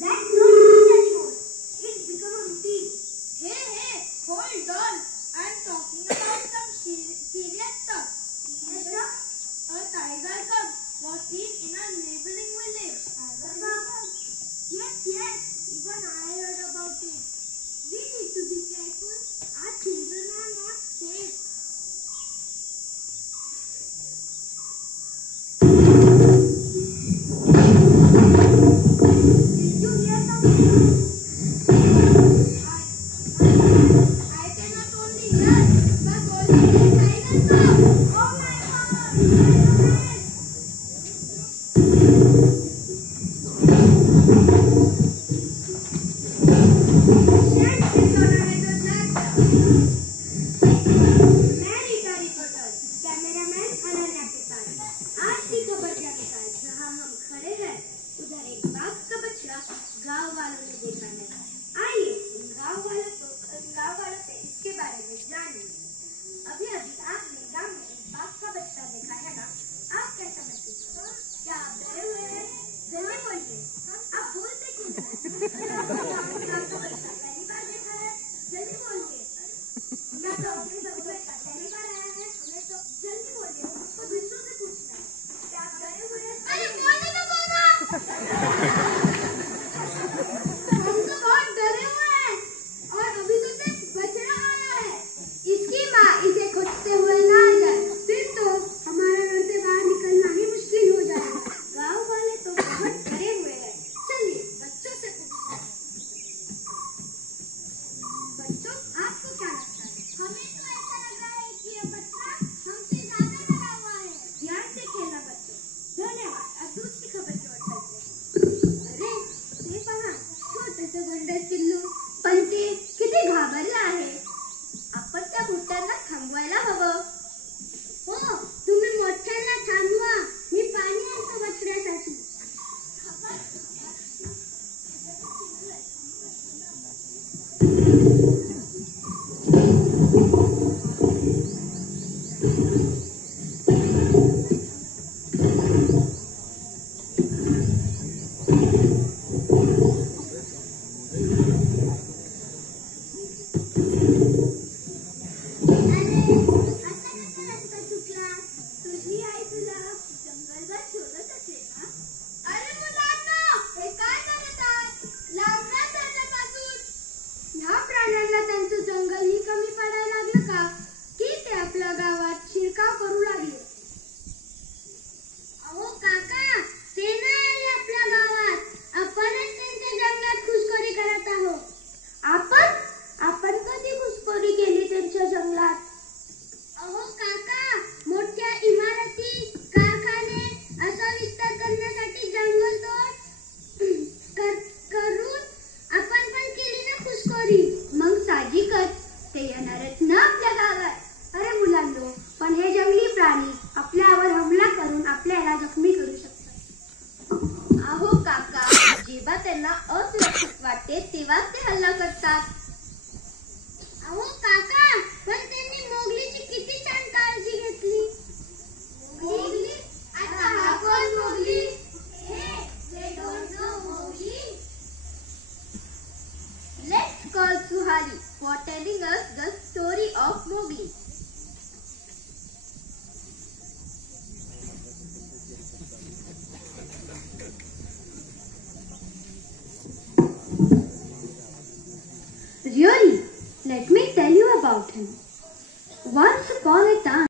That's not routine anymore. It's become a routine. Hey, hold on. I'm talking about some serious stuff. Serious stuff? A tiger cub was seen in a neighboring village. Tiger cub? Yes. Even I heard about it. We need to be careful. Our children are not safe. Did you hear something? I cannot only hear, but also see tiger cub. Oh my God! Tiger! मैं Rita reporter, cameraman Ananya के साथ। आज की खबर के अनुसार जहां हम खड़े हैं उधर एक बाघ का बछड़ा गांव वालों ने देखा है। आइए गांव वालों से इसके बारे में जानिए। अभी आपने गांव में एक बाघ का बछड़ा देखा है ना? आप कैसा महसूस कर रहे हैं? क्या आप डरे हुए हैं? जल्दी बोलिए। आप बोलते क्यों हैं? बाघ का बछड़ा पहली बार देखा है? जल्दी बोलिए। क्या पहली बार आया है? हमें तो जल्दी बोलिए। तो दूसरों से पूछना है। क्या आप डरे हुए हैं? अरे बोलने तो बोला। हम तो बहुत डरे हुए हैं और अभी तो सिर्फ बछड़ा आया है। इसकी माँ इसे खोजते हुए ना आ जाए, फिर तो हमारे घर से बाहर निकलना ही मुश्किल हो जाएगा। गाँव वाले तो बहुत डरे हुए हैं। चलिए बच्चों से पूछते हैं। बच्चों, आपको क्या लगता है? हमें तो ऐसा लग रहा है कि ये बच्चा हमसे ज्यादा डरा हुआ है। ध्यान से खेलना बच्चों। धन्यवाद। अब दूसरी खबर की ओर चलते हैं। अरे ते पहा, छोटंसं गोंडस पिल्लू, पण ते किती घाबरलं आहे. आपण त्या भुट्ट्यांना थांबवायला हवं. हो, तुम्ही मोठ्यांना थांबवा. मी पाणी आणतो बछड्यासाठी. अरे मुलांनो, हे काय करत आहात? लावण्या धरल्यापासून ह्या प्राण्यांना त्यांचं जंगलही कमी पडायला लागलं का की ते आपल्या गावात शिरकाव करू लागले. अहो काका, ते नाही आले आपल्या गावात. आपणच त्यांच्या जंगलात घुसखोरी करत आहोत. आपण कधी घुसखोरी केली त्यांच्या जंगलात? अहो काका, मोठ्या इमारती, कारखाने असा विस्तार करण्यासाठी जंगलतोड करून आपण पण केली ना घुसखोरी. मग साहजिकच ते येणारच ना आपल्या गावात. अरे मुलांनो, पण हे जंगली प्राणी आपल्यावर हमला करून आपल्याला जखमी करू शकतात. अहो काका, जेव्हा त्यांना असुरक्षित वाटते तेव्हाच ते हल्ला करतात. अहो काका, पण त्यांनी मोगलीची किती छान काळजी घेतली. मोगली? आता हा कोण Mowgli? They don't know Mowgli. Let's call Suhali for telling us the story of Mowgli. Really? Let me tell you about him. Once upon a time,